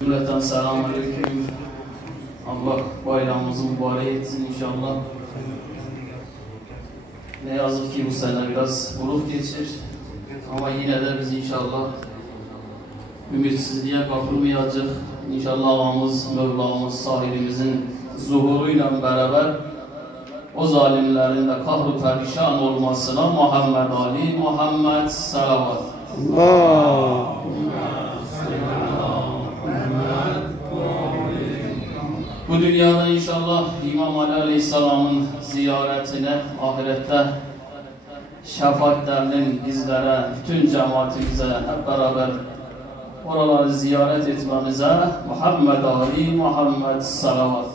Cümleten selamünaleyküm. Allah bayramımızı mübarek etsin inşallah. Ne yazık ki bu sene biraz buruk geçir. Ama yine de biz inşallah ümitsizliğe kapılmayacak. İnşallah ağamız, Mevlamız, sahibimizin zuhuruyla beraber o zalimlerin de kahru perişan olmasına Muhammed Ali, Muhammed salavat. Bu dünyada inşallah İmam Ali Aleyhisselam'ın ziyaretine, ahirette şefaatlerinin bizlere, bütün cemaatimize hep beraber oraları ziyaret etmemize Muhammed Ali, Muhammed salavat.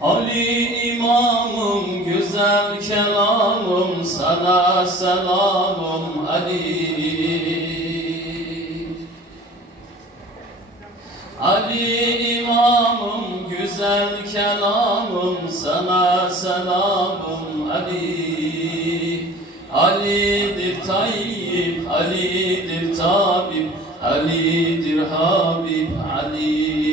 Ali imamım, güzel kelamım, sana selamım Ali. Ali imamım, güzel kelamım, sana selamım Ali. Ali'dir tayyib, Ali'dir tabip, Ali'dir habib, Ali.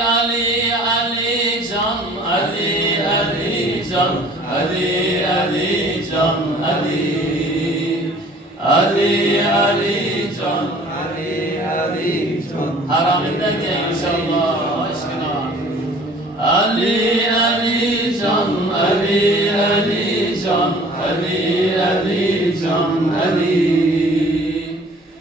Ali, Ali can, Ali, Ali can, Ali, Ali can, Ali. Ali, Ali can, Ali, Ali can. Haramindeki inşallah aşkına. Ali, Ali can, Ali, Ali can, Ali, Ali can, Ali.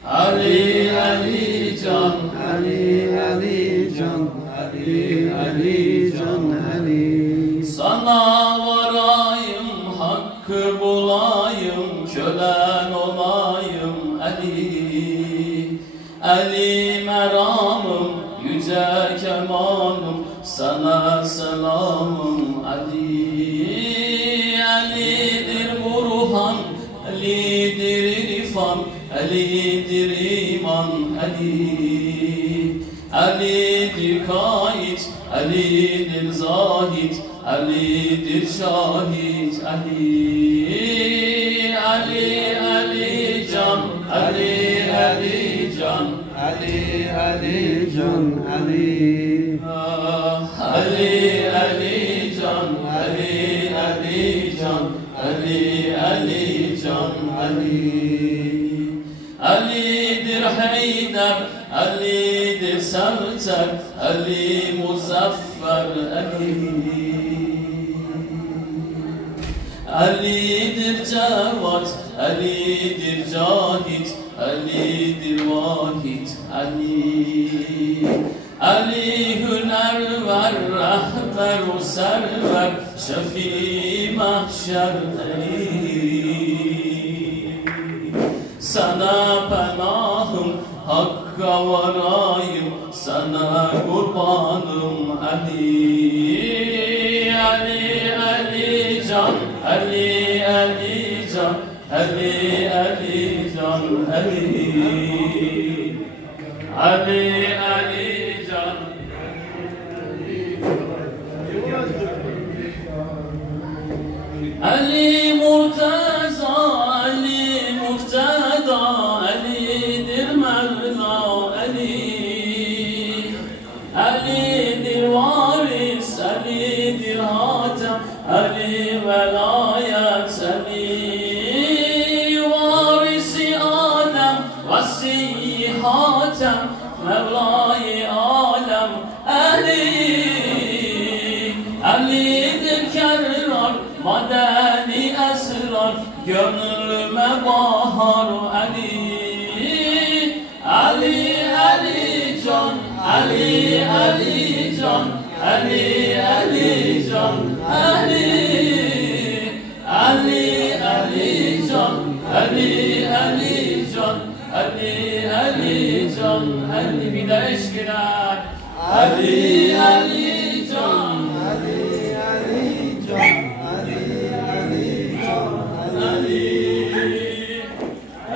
Ali, Ali can, Ali, Ali can, Ali, Ali can, Ali. Sana varayım, hakkı bulayım, kölen olayım Ali. Ali meramım, yüce kemanım, sana selamım Ali. Ali'dir burhan, Ali'dir irfan, Ali'dir iman Ali. Ali'dir kayıt, Ali'dir zahid, Ali'dir şahit Ali. Ali, Ali can, Ali, Ali can, Ali, Ali can, Ali. Ali, Ali can, Ali, Ali can, Ali, Ali can, Ali. Ali'dir Haydar, Ali'dir Serter, Ali Muzaffer Ali. Ali'dir Cevat, Ali'dir Cahit, Ali'dir Vahid Ali. Ali hünerver, rehber-u server, şefi mahşer Ali. Sana penahım, hakka varayım, sana kurbanım Ali. Ali, Ali can, Ali, Ali can, Ali, Ali can, Ali. Ali, Ali can, Ali Murtaza, Ali Muftada, Ali'dir Mevla Ali. Ali'dir varis, Ali'dir hatem, Ali velayet Ali. Varisi Adem, vasi hatem, Mevla-i alem Ali. Ali'dir kerrar, madeni esrar, gönlüme bahar Ali. Ali, Ali can, Ali, Ali can, Ali, Ali can, Ali. Ali, Ali can, Ali, Ali can, Ali, Ali can, Ali. Bir de eşkine Ali, Ali can, Ali, Ali can, Ali, Ali can, Ali.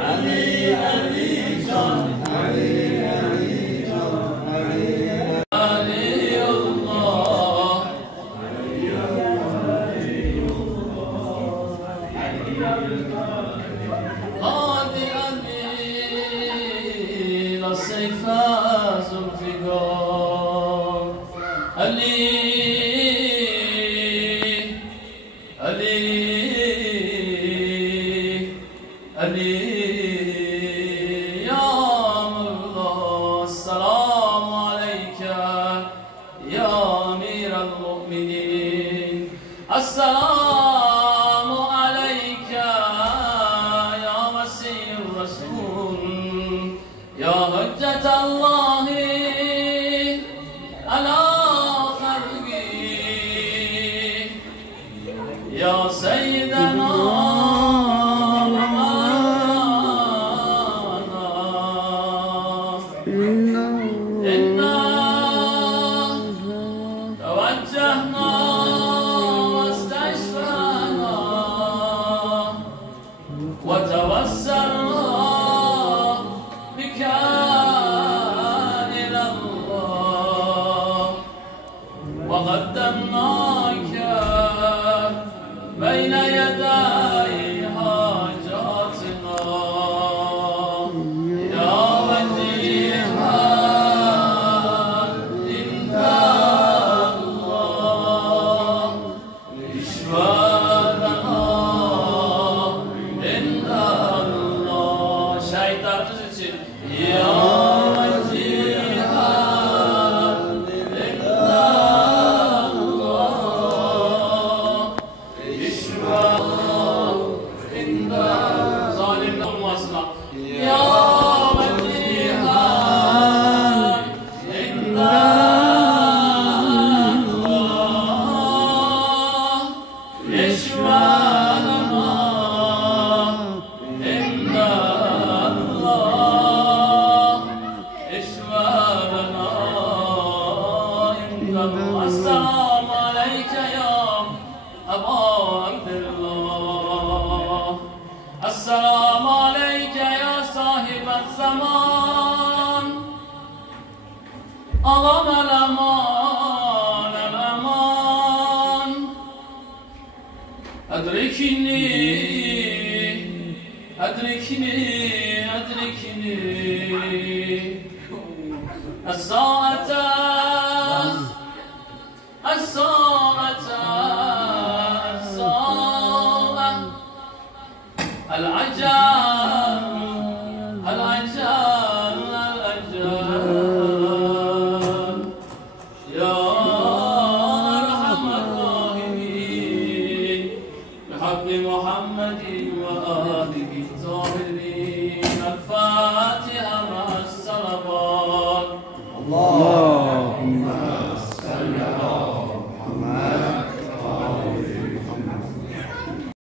Ali, Ali can, Ali, Ali can, Ali. Ali Allah, Ali Allah, Ali Allah. هادئا إلى سيف ذوالفقار علي علي علي يا مولا السلام عليك يا أمير المؤمنين السلام عليك يا وسيع الرسول يا حجة الله على خلقه يا سيدنا إنا توجهنا واستشفعنا وتوسلنا بك إلى الله وقدمناك بين يدي حاجاتنا يا وجيها عند الله اشفعنا عند الله شهيدlerimiz için ya وجيها عند الله اشفعنا عند zalim olmasına ya وجيها عند الله اشفعنا عند الله اشفعنا عند الله السلام عليك يا أبا عبد الله السلام عليك يا صاحب الزمان أغم الأمان الأمان أدركني أدركني أدركني الساعة الساعة الساعة العجاب العجاب العجاب يا أرحم الراحمين بحق محمد وآله الطاهرين الفاتحة مع الصلوات